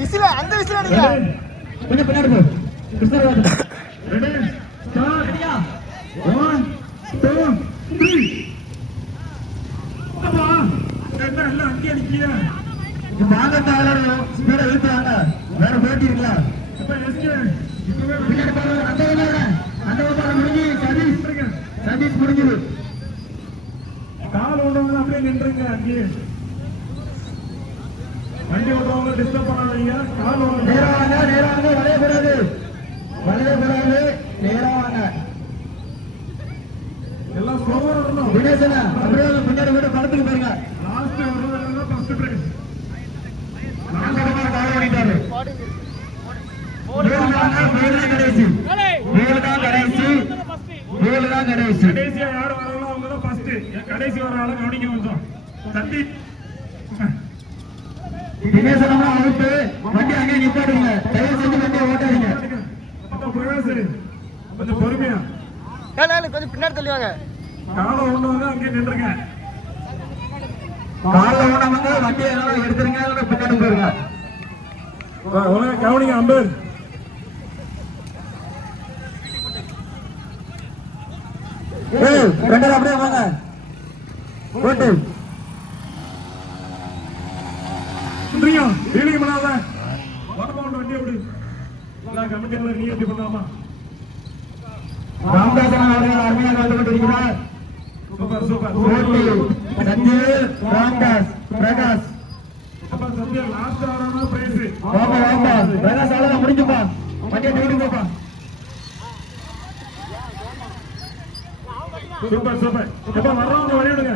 விசில அந்த விசில அடிங்க. கொஞ்சம் பின்னாடி போ. கிருஷ்ணர் வாங்க. Ready start. 1 2 3. அப்பா என்ன எல்லாம் அங்கே நிக்கியா? இந்த ஆகத்தாளர் ஸ்பீட இழுத்தாங்க. வேற போட்டி இல்ல. அப்ப எஸ்கே இப்பவே பின்னாடி போறாங்க. அந்த ஓட முடிஞ்சு சதீஷ் முடிஞ்சது. கால் ஓடுறவங்க அப்படியே நின்றுங்க அங்கே. வண்டி ஓடுறவங்க டிஸ்டர்ப் பண்ணாதீங்க. கால் ஓடுறவங்க நேரா வாங்க வளைய கூடாது நேரா வாங்க. எல்லாம் ஸ்லோவா வரணும். தினேசனா அப்படியே முன்னாடி கூட படத்துக்கு போறீங்க. லாஸ்ட் வரவங்க ஃபர்ஸ்ட் பிரைஸ். நாங்க கால் ஓடிட்டாரு. கடைசியா யார் வராங்களோ அவங்க தான் ஃபர்ஸ்ட். கடைசி வர ஆளு கவனிக்க கொஞ்சம். தம்பி தினேசனா அவுட். வண்டி அங்கே நிப்பாட்டுங்க. தயவு செஞ்சு வண்டியை ஓட்டாதீங்க. அப்ப பிரகாஷ் கொஞ்சம் பொறுமையா கொஞ்சம் பின்னாடி தள்ளிவாங்க. காலை ஓடுவாங்க அங்கே நின்றுங்க. காலை ஓடுவாங்க வண்டியை எடுத்துருங்க. பின்னாடி போயிருங்க. கவனிங்க அம்பர். அப்படியே வாங்க போட்டு ஃபீலிங் பண்ணாத. வண்டி எப்படி கமிட்டியாளர் நீ எப்படி பண்ணலாமா? ராமதாசன் அவர்கள் அருமையாக வந்து கொண்டிருக்கிறார். சூப்பர் சஞ்சீவ் ராம்தாஸ் பிரகாஷ். அப்ப சஞ்சீவ் லாஸ்ட் ஆறான பிரைஸ். பிரகாஷ் ஆள முடிஞ்சுப்பா. வண்டியை தூக்கிட்டு போப்பா. சூப்பர் எப்ப வர்றவங்க வரையிடுங்க.